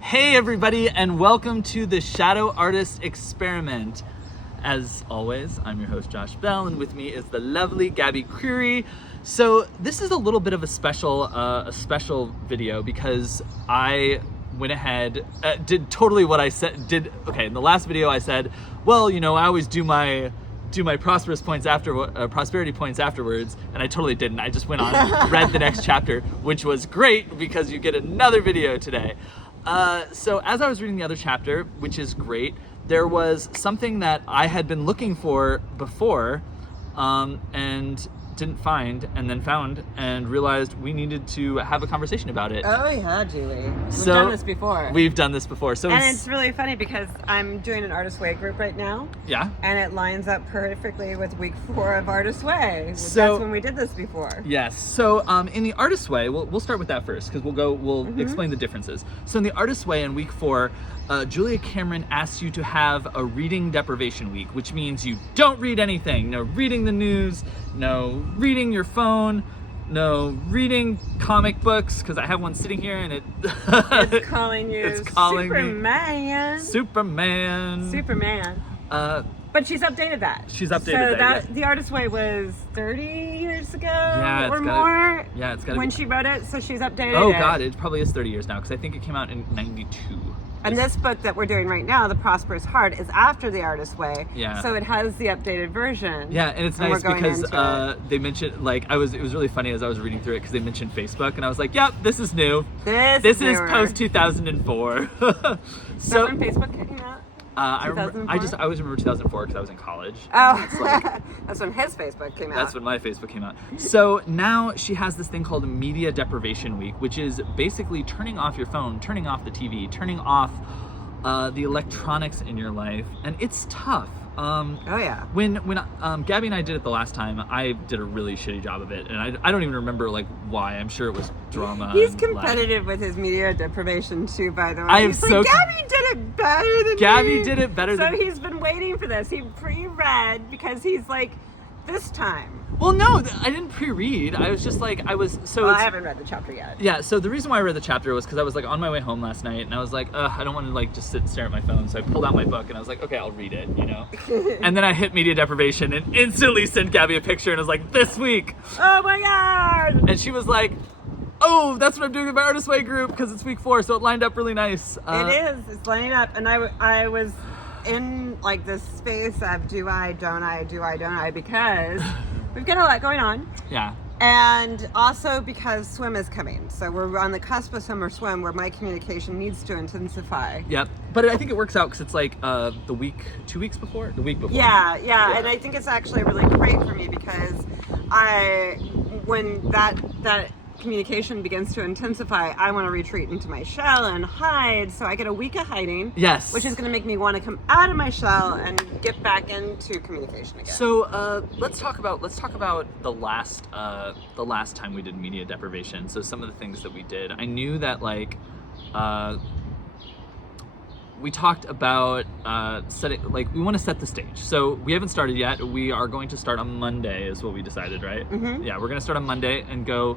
Hey everybody, and welcome to the Shadow Artist Experiment. As always, I'm your host Josh Bell, and with me is the lovely Gabby Creery. So this is a little bit of a special video because I went ahead, did totally what I said. Okay, in the last video I said, well, you know, I always do my prosperous points prosperity points afterwards, and I totally didn't. I just went on, read the next chapter, which was great because you get another video today. So as I was reading the other chapter, which is great, there was something that I had been looking for before, and didn't find, and then found and realized we needed to have a conversation about it. Oh yeah, Julie. We've done this before. We've done this before. So and it's really funny because I'm doing an Artist Way group right now. Yeah. And it lines up perfectly with week 4 of Artist Way. So, that's when we did this before. Yes. So in the Artist Way, we'll start with that first because we'll explain the differences. So in the Artist Way in week 4, Julia Cameron asks you to have a reading deprivation week, which means you don't read anything. No reading the news, no reading your phone, no reading comic books, because I have one sitting here and it's calling you. It's calling Superman. me Superman. But she's updated that. She's updated that. The Artist Way was 30 years ago or more. Yeah, it's got when she wrote it, so she's updated it. Oh God, it probably is 30 years now because I think it came out in '92. And this book that we're doing right now, The Prosperous Heart, is after The Artist Way. Yeah. So it has the updated version. Yeah, and it's nice because they mentioned, like, it was really funny as I was reading through it because they mentioned Facebook, and I was like, yep, this is new. This is post 2004. So when Facebook came out? I always remember 2004 because I was in college. Oh, that's when his Facebook came out. That's when my Facebook came out. So now she has this thing called Media Deprivation Week, which is basically turning off your phone, turning off the TV, turning off the electronics in your life, and it's tough. Oh yeah. When Gabby and I did it the last time, I did a really shitty job of it, and I don't even remember like why. I'm sure it was drama. He's competitive with his media deprivation too, by the way. Gabby did it better than me. Gabby did it better than me. So he's been waiting for this. He pre-read because he's like, this time. Well, no, I didn't pre-read. I was just like, I haven't read the chapter yet. Yeah, so the reason why I read the chapter was because I was like on my way home last night, and I was like, I don't want to like just sit and stare at my phone. So I pulled out my book and I was like, okay, I'll read it, you know. And then I hit Media Deprivation and instantly sent Gabby a picture, and I was like, this week. Oh my God! And she was like, oh, that's what I'm doing with my Artist Way group because it's week 4, so it lined up really nice. It is. It's lining up, and I was in like this space of do I, don't I, because we've got a lot going on. Yeah. And also because swim is coming. So we're on the cusp of summer swim where my communication needs to intensify. Yep. But I think it works out because it's like the week before? The week before. Yeah. And I think it's actually really great for me because when that communication begins to intensify, I want to retreat into my shell and hide, so I get a week of hiding. Yes. Which is going to make me want to come out of my shell and get back into communication again. So let's talk about the last time we did Media Deprivation. So some of the things that we did. I knew that like we talked about we want to set the stage. So we haven't started yet. We are going to start on Monday is what we decided, right? Mm-hmm. Yeah, we're going to start on Monday and go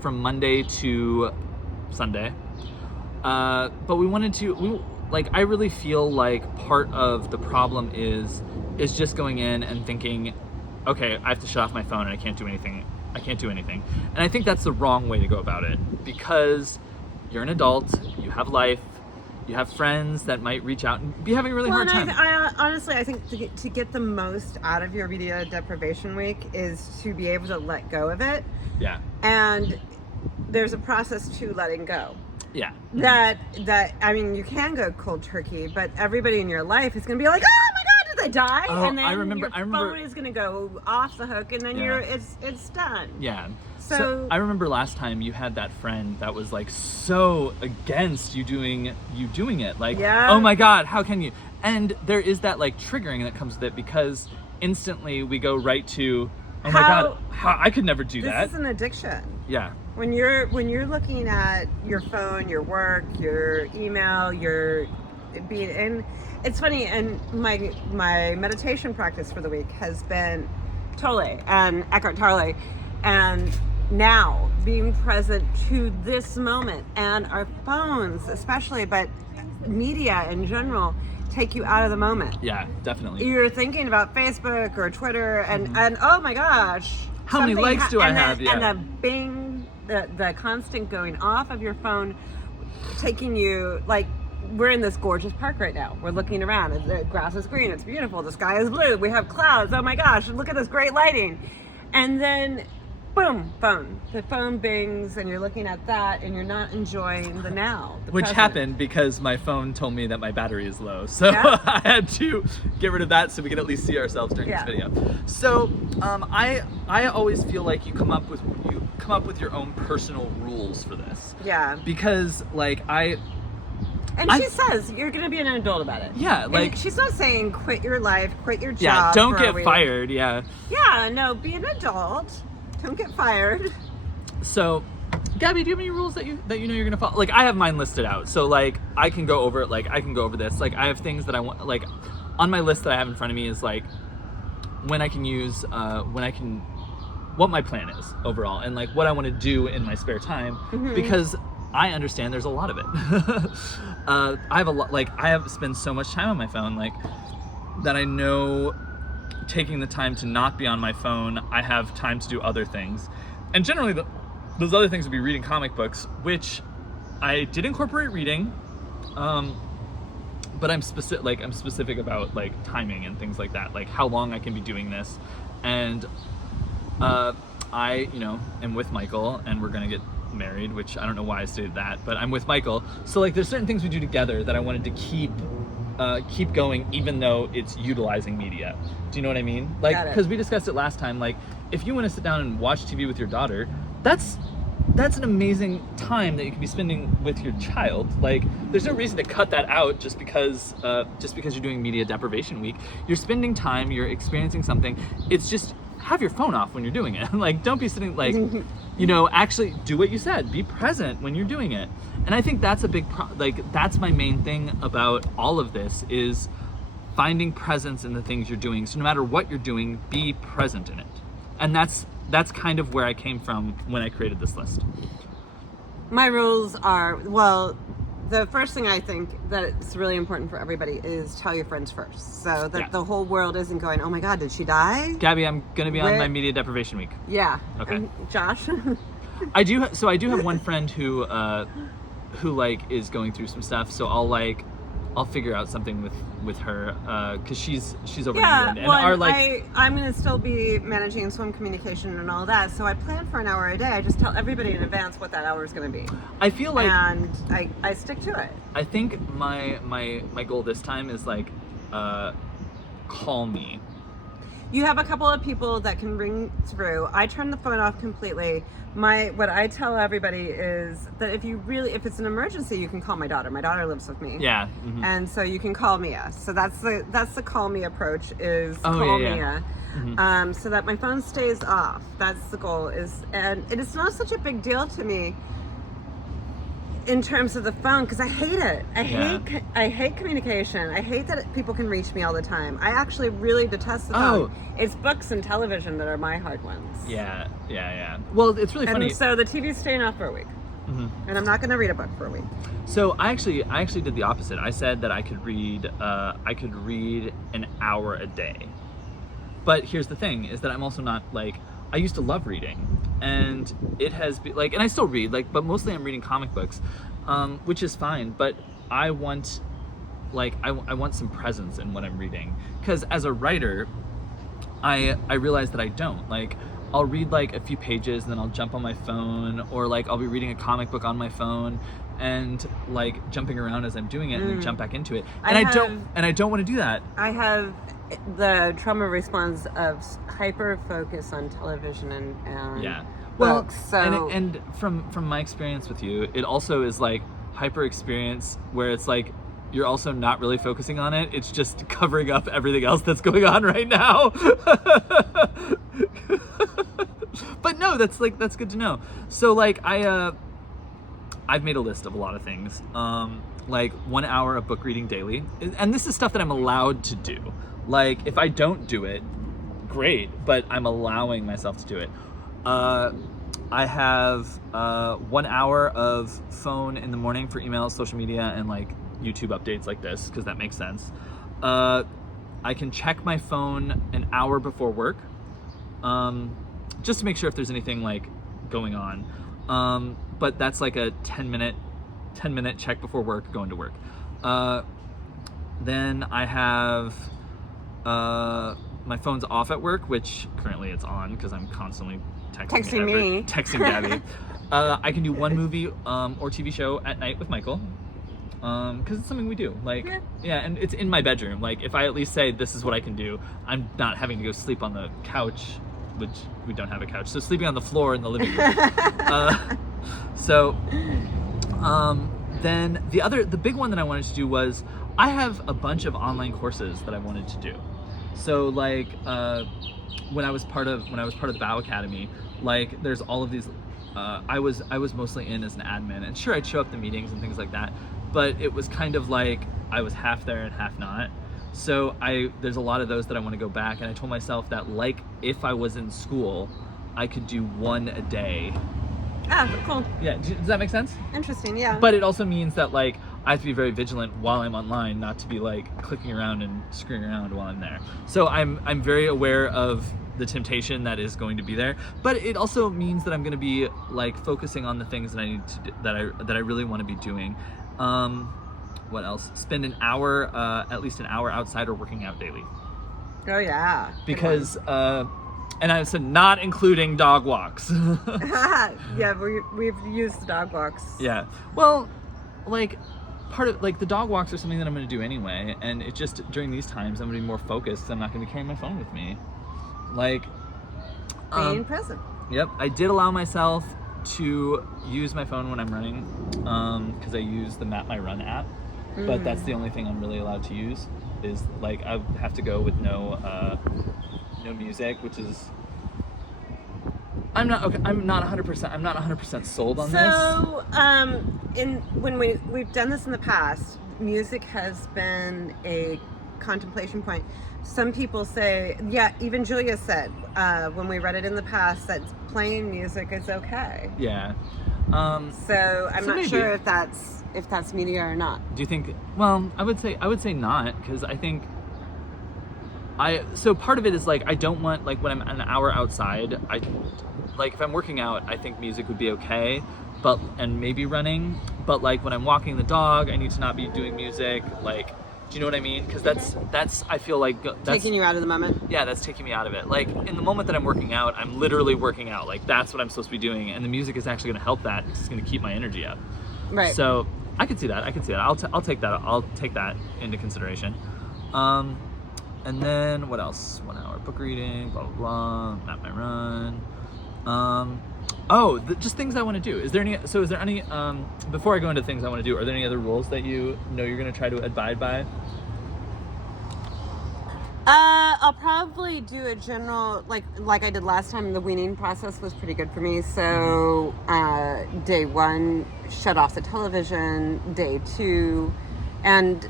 from Monday to Sunday. But we wanted to, I really feel like part of the problem is just going in and thinking, okay, I have to shut off my phone and I can't do anything. And I think that's the wrong way to go about it because you're an adult, you have life, you have friends that might reach out and be having a really hard time. Honestly, I think to get the most out of your media deprivation week is to be able to let go of it. Yeah. And there's a process to letting go. Yeah. That I mean, you can go cold turkey, but everybody in your life is going to be like, oh my God, did they die? Oh, and then your phone is going to go off the hook, and then it's done. Yeah. So I remember last time you had that friend that was like so against you doing it. Like, oh my God, how can you? And there is that like triggering that comes with it because instantly we go right to, oh my God, I could never do that. This is an addiction. Yeah. When you're looking at your phone, your work, your email, and it's funny, and my meditation practice for the week has been Tolle and Eckhart Tolle, and now, being present to this moment, and our phones especially, but media in general, take you out of the moment. Yeah, definitely. You're thinking about Facebook or Twitter, and oh my gosh, how many likes do I have? And the bing, the constant going off of your phone, taking you, like, we're in this gorgeous park right now. We're looking around. The grass is green. It's beautiful. The sky is blue. We have clouds. Oh my gosh, look at this great lighting. And then, boom, phone. The phone bings, and you're looking at that, and you're not enjoying the now. The Which present. happened because my phone told me that my battery is low. So Yeah. I had to get rid of that so we can at least see ourselves during this video. So I always feel like you come up with your own personal rules for this. Yeah. Because like And she says you're going to be an adult about it. Yeah, like... And she's not saying quit your life, quit your job. Yeah, don't for a get week. fired, yeah. Yeah, no, be an adult. Don't get fired. So, Gabby, do you have any rules that you know you're going to follow? Like, I have mine listed out. So, like, I can go over it. Like, I can go over this. Like, I have things that I want... Like, on my list that I have in front of me is, like, when I can use... what my plan is overall. And, like, what I want to do in my spare time. Mm-hmm. Because... I understand there's a lot of it. I have spent so much time on my phone, like, that I know taking the time to not be on my phone, I have time to do other things. And generally, those other things would be reading comic books, which I did incorporate reading, but I'm specific about, like, timing and things like that, like how long I can be doing this. And I, am with Michael, and we're gonna get married, which I don't know why I stated that, but I'm with Michael. So, like, there's certain things we do together that I wanted to keep going, even though it's utilizing media. Do you know what I mean? Like, because we discussed it last time. Like, if you want to sit down and watch TV with your daughter, that's an amazing time that you can be spending with your child. Like, there's no reason to cut that out just because you're doing Media Deprivation Week. You're spending time. You're experiencing something. It's just have your phone off when you're doing it. Like, don't be sitting, like, actually do what you said. Be present when you're doing it. And I think that's a big that's my main thing about all of this, is finding presence in the things you're doing. So no matter what you're doing, be present in it. And that's kind of where I came from when I created this list. My rules are, well, the first thing I think that it's really important for everybody is tell your friends first, so that the whole world isn't going, oh my God, did she die? Gabby, I'm gonna be on my Media Deprivation Week. Yeah. Okay. And Josh? I do have one friend who like is going through some stuff, so I'll figure out something with her, because she's over in England. And I'm going to still be managing swim communication and all that, so I plan for an hour a day. I just tell everybody in advance what that hour is going to be. I feel like, and I stick to it. I think my goal this time is, like, call me. You have a couple of people that can ring through. I turn the phone off completely. What I tell everybody is that if it's an emergency, you can call my daughter. My daughter lives with me. Yeah. Mm-hmm. And so you can call Mia. So that's the call me approach, is call Mia. Mm-hmm. So that my phone stays off. That's the goal, and it's not such a big deal to me in terms of the phone, because I hate it. I hate communication. I hate that people can reach me all the time. I actually really detest the phone. It's books and television that are my hard ones. Yeah. Well, it's really funny. And so the TV's staying off for a week. Mm-hmm. And I'm not going to read a book for a week. So I actually did the opposite. I said that I could read an hour a day. But here's the thing, is that I'm also not, like, I used to love reading, and it has been, like, and I still read, like, but mostly I'm reading comic books, which is fine, but I want some presence in what I'm reading, because as a writer, I realize that I don't, like, I'll read, like, a few pages, and then I'll jump on my phone, or, like, I'll be reading a comic book on my phone, and, like, jumping around as I'm doing it, and then jump back into it, and I don't want to do that. I have the trauma response of hyper focus on television and books. So and from my experience with you, it also is, like, hyper experience where it's like you're also not really focusing on it. It's just covering up everything else that's going on right now. But no, that's good to know. So, like, I've made a list of a lot of things. Like 1 hour of book reading daily, and this is stuff that I'm allowed to do. Like, if I don't do it, great, but I'm allowing myself to do it. I have 1 hour of phone in the morning for emails, social media, and like YouTube updates like this, because that makes sense. I can check my phone an hour before work, just to make sure if there's anything like going on. But that's like a 10 minute check before work, going to work. Then I have my phone's off at work, which currently it's on because I'm constantly texting Gabby. I can do one movie or TV show at night with Michael, because it's something we do. Like, yeah, and it's in my bedroom. Like, if I at least say this is what I can do, I'm not having to go sleep on the couch, which we don't have a couch, so sleeping on the floor in the living room. Then the big one that I wanted to do was, I have a bunch of online courses that I wanted to do. So like when I was part of the Bow Academy, like there's all of these. I was mostly in as an admin, and sure, I'd show up to meetings and things like that, but it was kind of like I was half there and half not. So there's a lot of those that I want to go back, and I told myself that, like, if I was in school, I could do one a day. Ah, cool. Yeah, does that make sense? Interesting, yeah. But it also means that, like, I have to be very vigilant while I'm online, not to be like clicking around and screwing around while I'm there. So I'm very aware of the temptation that is going to be there, but it also means that I'm going to be like focusing on the things that I need to do, that I really want to be doing. What else? Spend an hour, at least an hour outside or working out daily. Oh yeah. Because and I said not including dog walks. Yeah, we've used dog walks. Yeah. Well, like, part of like the dog walks are something that I'm going to do anyway, and it just during these times I'm going to be more focused. I'm not going to be carrying my phone with me. Like, being present. Yep, I did allow myself to use my phone when I'm running, because I use the Map My Run app, but that's the only thing I'm really allowed to use. Is like I have to go with no music, which is I'm not 100% sold on this. So, when we've done this in the past, music has been a contemplation point. Some people say, yeah, even Julia said when we read it in the past that playing music is okay. Yeah. So I'm not maybe. sure if that's media or not. Do you think? Well, I would say not, because I think so part of it is like I don't want, like, when I'm an hour outside, like if I'm working out, I think music would be okay, and maybe running, but like when I'm walking the dog, I need to not be doing music. Like, do you know what I mean? Because that's I feel like that's taking you out of the moment. Yeah, that's taking me out of it. Like, in the moment that I'm working out, I'm literally working out. Like, that's what I'm supposed to be doing, and the music is actually going to help that. It's going to keep my energy up. Right. So I could see that. I'll take that. I'll take that into consideration. And then what else? 1 hour book reading, blah blah blah. Map My Run. Just things I want to do. Is there any? Before I go into things I want to do, are there any other rules that you know you're going to try to abide by? I'll probably do a general, like I did last time. The weaning process was pretty good for me. So day 1, shut off the television. Day 2, and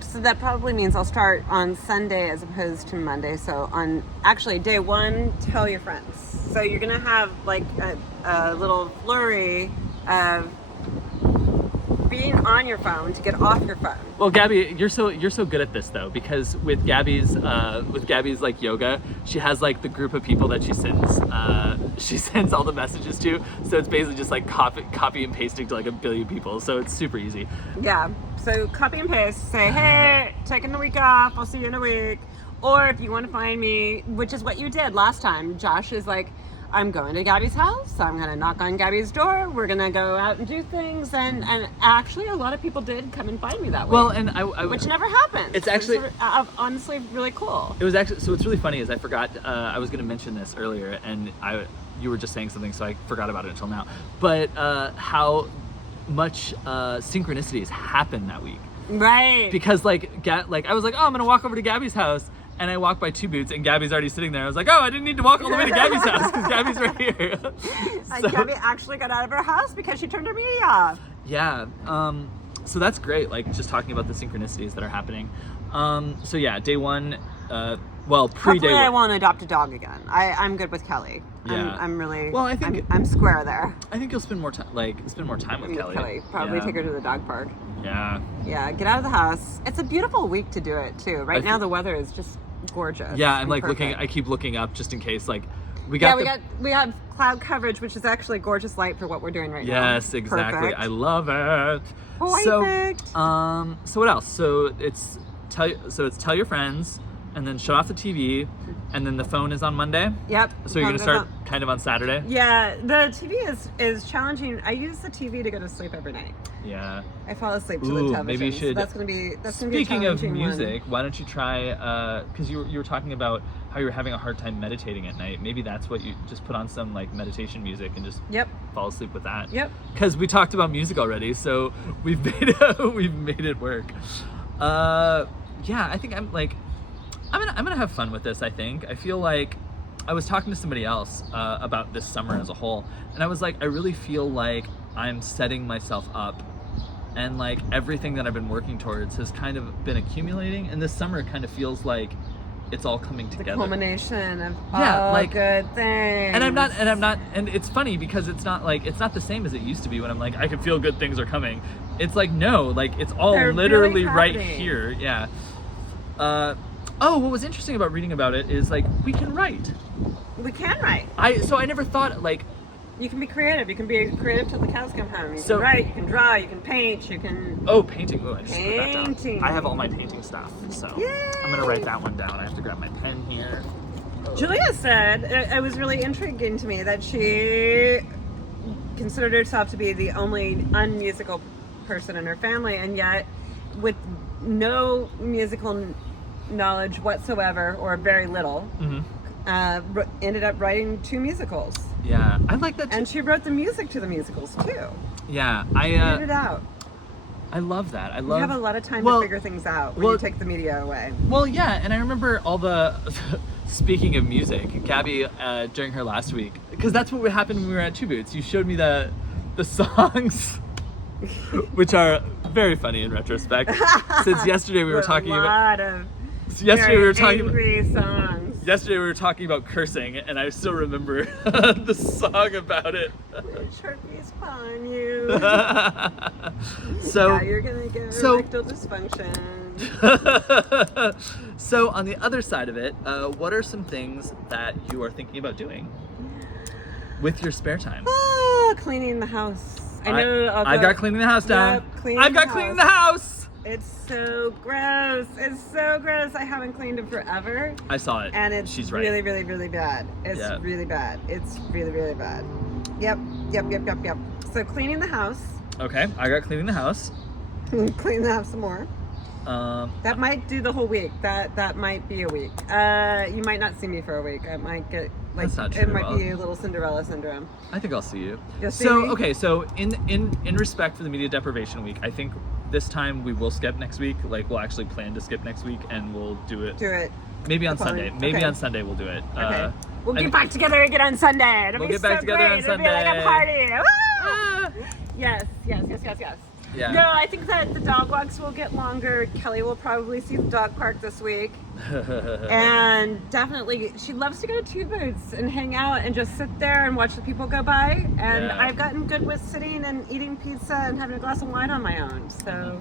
so that probably means I'll start on Sunday as opposed to Monday. So on actually day 1, tell your friends. So you're gonna have like a little flurry of being on your phone to get off your phone. Well, Gabby, you're so good at this though, because with Gabby's like yoga, she has like the group of people that she sends all the messages to. So it's basically just like copy and pasting to like 1 billion people. So it's super easy. Yeah. So copy and paste. Say, hey, taking the week off. I'll see you in a week. Or if you want to find me, which is what you did last time. Josh is like, I'm going to Gabby's house. I'm going to knock on Gabby's door. We're going to go out and do things. And actually, a lot of people did come and find me that way. Well, and which never happened. It's actually honestly really cool. It was actually, so what's really funny is I forgot, I was going to mention this earlier, and you were just saying something, so I forgot about it until now. But how much synchronicities happened that week. Right. Because like I was like, oh, I'm going to walk over to Gabby's house. And I walked by 2 Boots, and Gabby's already sitting there. I was like, oh, I didn't need to walk all the way to Gabby's house because Gabby's right here. So, Gabby actually got out of her house because she turned her media off. Yeah. So that's great, like just talking about the synchronicities that are happening. So yeah, day 1, Well, hopefully I won't adopt a dog again. I'm good with Kelly. Yeah. I'm really. Well, I think I'm square there. I think you'll spend more time with Kelly. Probably take her to the dog park. Yeah. Yeah. Get out of the house. It's a beautiful week to do it too. Right now the weather is just gorgeous. Yeah, I'm like perfect. looking. I keep looking up just in case. Like, we have cloud coverage, which is actually gorgeous light for what we're doing right now. Yes, exactly. Perfect. I love it. Perfect. So what else? So it's tell your friends, and then shut off the TV, and then the phone is on Monday. Yep. So you're gonna start kind of on Saturday. Yeah, the TV is challenging. I use the TV to go to sleep every night. Yeah. I fall asleep to the television. Maybe you should. So that's gonna be a Speaking of music, one. why don't you try? Because you were talking about how you're having a hard time meditating at night. Maybe that's what you just put on some like meditation music and just fall asleep with that. Yep. Because we talked about music already, so we've made it work. Yeah, I think I'm gonna have fun with this. I think I feel like I was talking to somebody else about this summer as a whole, and I was like, I really feel like I'm setting myself up, and like everything that I've been working towards has kind of been accumulating, and this summer kind of feels like it's all coming together. The culmination of all good things. And I'm not, and it's funny because it's not the same as it used to be when I'm like, I can feel good things are coming. It's like, no, like it's all They're literally really right happening. here. Yeah. What was interesting about reading about it is like we can write. We can write. I never thought like. You can be creative. You can be creative till the cows come home. You can write, you can draw, you can paint, you can... Oh, painting. Oh, I just put that down. Painting. I have all my painting stuff, so Yay! I'm going to write that one down. I have to grab my pen here. Julia said, it was really intriguing to me that she considered herself to be the only unmusical person in her family, and yet with no musical knowledge whatsoever, or very little, ended up writing 2 musicals. Yeah, I like that too. And she wrote the music to the musicals too. Yeah, Figured it out. I love that. You have a lot of time to figure things out when you take the media away. Well, yeah, and I remember all the... Speaking of music, Gabby, during her last week, because that's what happened when we were at Two Boots, you showed me the songs, which are very funny in retrospect. Since yesterday we were talking about... Yesterday we were talking angry songs. Yesterday we were talking about cursing, and I still remember the song about it. Turkey's upon you. So yeah, you're gonna get erectile dysfunction. So on the other side of it, what are some things that you are thinking about doing with your spare time? Cleaning the house. I've got cleaning the house down. Yep, I've got cleaning the house. It's so gross. It's so gross. I haven't cleaned it forever. I saw it. And it's She's really, right. really, really bad. It's really bad. It's really, really bad. Yep. So cleaning the house. Okay, I got cleaning the house. Clean the house some more. That might do the whole week. That might be a week. You might not see me for a week. I might get That's not true. It might be a little Cinderella syndrome. I think I'll see you. You'll see me? Okay, so in respect for the Media Deprivation week, I think this time we will skip next week. Like we'll actually plan to skip next week, and we'll do it. Maybe on Sunday. Maybe on Sunday we'll do it. Okay. We'll get back together again on Sunday. It'll be get back together on Sunday. It'll be like a party. Yes. Yeah. No, I think that the dog walks will get longer. Kelly will probably see the dog park this week. And definitely, she loves to go to Two Boots and hang out and just sit there and watch the people go by. And I've gotten good with sitting and eating pizza and having a glass of wine on my own. So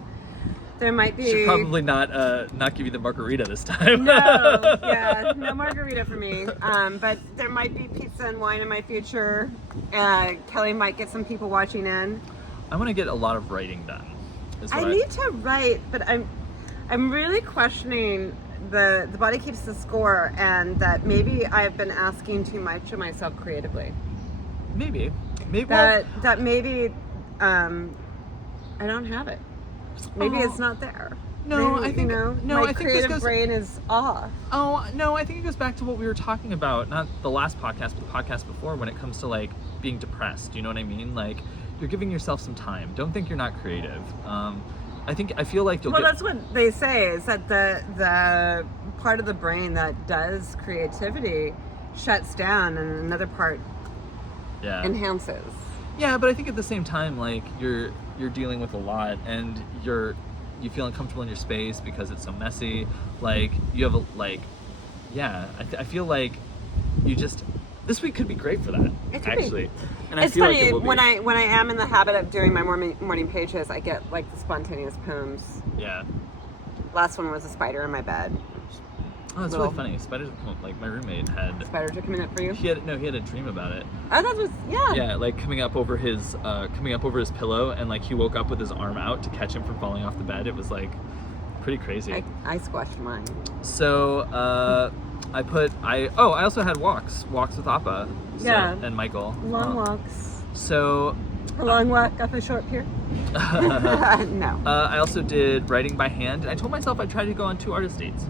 there might be... Should probably not give you the margarita this time. No margarita for me. But there might be pizza and wine in my future. Kelly might get some people watching in. I want to get a lot of writing done. I need to write, but I'm really questioning the body keeps the score, and that maybe I've been asking too much of myself creatively. Maybe that maybe I don't have it. Maybe it's not there. No, maybe, I think my creative brain is off. Oh no, I think it goes back to what we were talking about, not the last podcast, but the podcast before, when it comes to like being depressed. You know what I mean? Like, you're giving yourself some time. Don't think you're not creative. I feel like you'll. Well, that's what they say, is that the part of the brain that does creativity shuts down, and another part enhances. Yeah, but I think at the same time, like you're dealing with a lot, and you feel uncomfortable in your space because it's so messy. Like you have yeah, I feel like this week could be great for that. It could actually. be. And It's I feel funny, like it will be. when I am in the habit of doing my morning pages, I get like the spontaneous poems. Yeah. Last one was a spider in my bed. Oh, that's really funny. Spiders, like my roommate had. Spiders are coming up for you? He had a dream about it. Oh, that was, yeah. Yeah, like coming up over his pillow, and like he woke up with his arm out to catch him from falling off the bed. It was like pretty crazy. I squashed mine. So I also had walks with Appa. Yeah. And Michael. Long walks. So. A long walk up a short pier? No. I also did writing by hand, and I told myself I'd try to go on 2 artist dates.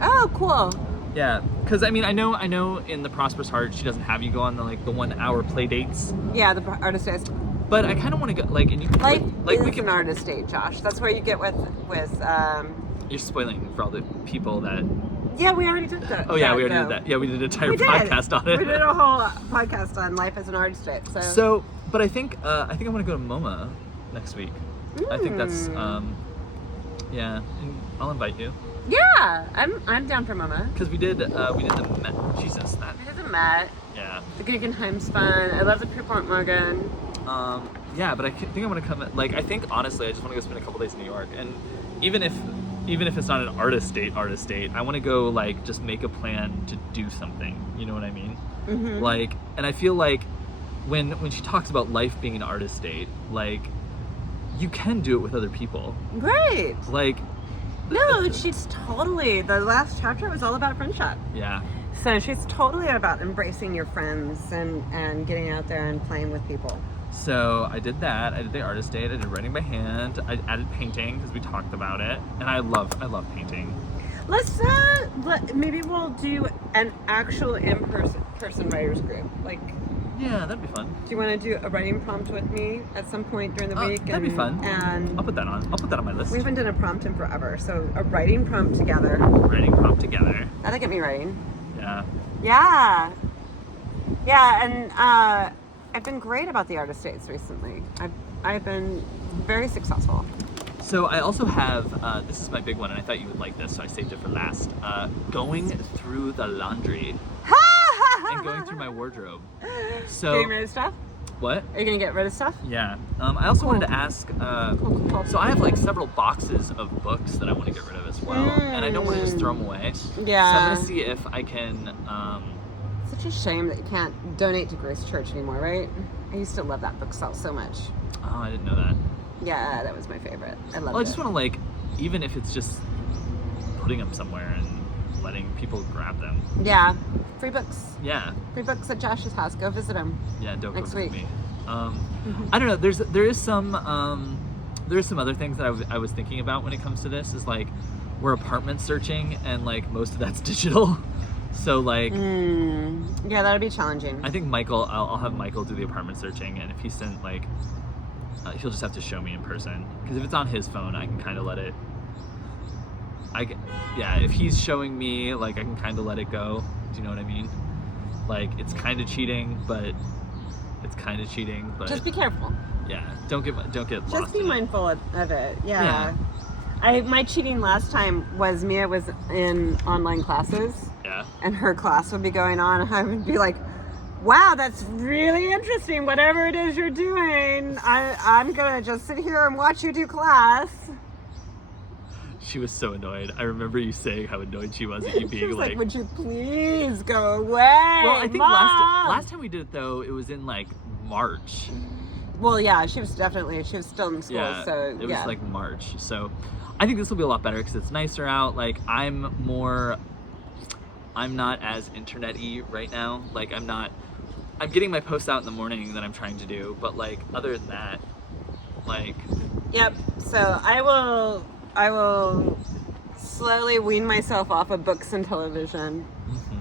Oh, cool. Yeah, because I mean, I know in the Prosperous Heart she doesn't have you go on the 1 hour play dates. Yeah, the artist days. But I kind of want to go and you Life is we can an artist date, Josh. That's where you get with. You're spoiling for all the people that. Yeah, we already did that. Oh yeah, we already did that. Yeah, we did an entire podcast on it. We did a whole podcast on life as an artist date. So, but I think I want to go to MoMA next week. I think that's yeah, and I'll invite you. Yeah, I'm down for MoMA. Because we did the Met. Jesus, that. We did the Met. Yeah. The Guggenheim's fun. I love the Pierpont Morgan. Yeah, but I think I want to come. I think honestly, I just want to go spend a couple days in New York, and even if it's not an artist date, I want to go just make a plan to do something. You know what I mean? Mm-hmm. And I feel like when she talks about life being an artist date, you can do it with other people. Great. No, she's totally. The last chapter was all about friendship. Yeah. So she's totally about embracing your friends and getting out there and playing with people. So I did that. I did the artist date. I did writing by hand. I added painting because we talked about it, and I love painting. Let's maybe we'll do an actual in-person writers group. Yeah, that'd be fun. Do you want to do a writing prompt with me at some point during the week? That'd be fun. And I'll put that on my list. We haven't done a prompt in forever, so a writing prompt together. Writing prompt together. That'll get me writing. Yeah. Yeah. Yeah, and I've been great about the artist dates recently. I've been very successful. So I also have, this is my big one, and I thought you would like this, so I saved it for last. Going through the laundry and going through my wardrobe. So getting rid of stuff? What? Are you gonna get rid of stuff? Yeah. I also wanted to ask, Cool. so I have several boxes of books that I want to get rid of as well, and I don't want to just throw them away. Yeah. So I'm gonna see if I can, Such a shame that you can't donate to Grace Church anymore, right? I used to love that book so much. oh, I didn't know that. Yeah, that was my favorite. I loved it. Well, I just want to even if it's just putting them somewhere and letting people grab them. Yeah. Free books. Yeah. Free books at Josh's house. Go visit him. Yeah, don't next go visit week. me. I don't know. There is some other things that I was thinking about when it comes to this. Is we're apartment searching, and most of that's digital. So yeah, that'll be challenging. I think Michael. I'll have Michael do the apartment searching, and if he sent he'll just have to show me in person. Because if it's on his phone, I can kind of let it. If he's showing me, I can kind of let it go. Do you know what I mean? It's kind of cheating, but it's kind of cheating. But just be careful. Yeah, don't get lost. Just be mindful of it. Yeah. My cheating last time was Mia was in online classes. Yeah. And her class would be going on, and I would be like, wow, that's really interesting. Whatever it is you're doing, I'm gonna just sit here and watch you do class. She was so annoyed. I remember you saying how annoyed she was at you being she was like, would you please go away? Well, I think Mom? last time we did it though, it was in March. Well, yeah, she was still in school, Yeah, so it was March. So I think this will be a lot better because it's nicer out. I'm not as internet-y right now. I'm getting my posts out in the morning that I'm trying to do, but other than that, Yep. So I will slowly wean myself off of books and television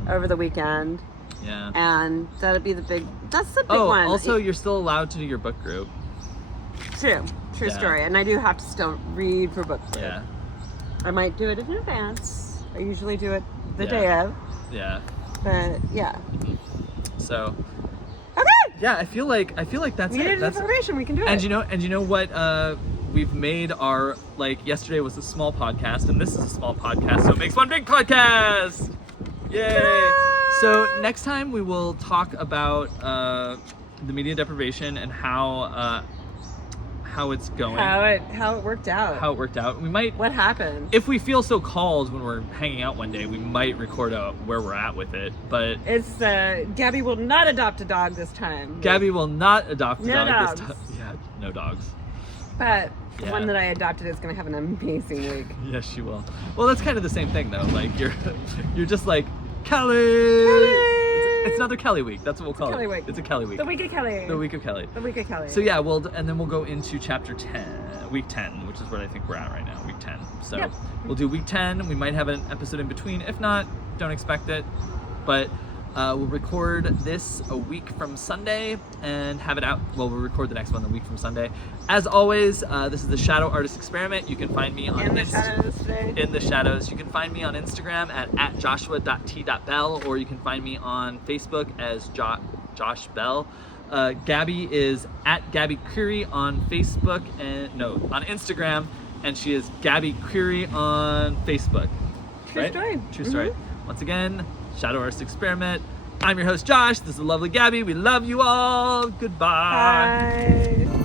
over the weekend. Yeah. And that's the big one. Oh, also you're still allowed to do your book group. True story. And I do have to still read for book group. Yeah. I might do it in advance. I usually do it the day of. Yeah. But yeah. So. Okay. Yeah, I feel like that's we it. needed information. We can do it. And you know what? We've made our yesterday was a small podcast, and this is a small podcast, so it makes one big podcast. Yay! So next time we will talk about the media deprivation and how it's going. How it worked out. How it worked out. We might. What happened? If we feel so called when we're hanging out one day, we might record where we're at with it. But it's Gabby will not adopt a dog this time. Gabby will not adopt a dog dogs. this time. Yeah, no dogs. But the one that I adopted is going to have an amazing week. Yes, she will. Well, that's kind of the same thing though. Like you're just like Kelly. It's another Kelly week. That's what we'll call it. Week. It's a Kelly week. The week of Kelly. The week of Kelly. The week of Kelly. So yeah, and then we'll go into chapter 10, week 10, which is what I think we're at right now, week 10. So yep. We'll do week 10. We might have an episode in between. If not, don't expect it. But we'll record this a week from Sunday and have it out. Well, we'll record the next one a week from Sunday. As always, this is the Shadow Artist Experiment. You can find me on in the shadows today. In the shadows. You can find me on Instagram at joshua.t.bell, or you can find me on Facebook as Josh Bell. Gabby is at Gabby Creery on Facebook on Instagram, and she is Gabby Creery on Facebook. True story. True story. Once again, Shadow Artist Experiment. I'm your host Josh. This is the lovely Gabby. We love you all. Goodbye. Bye.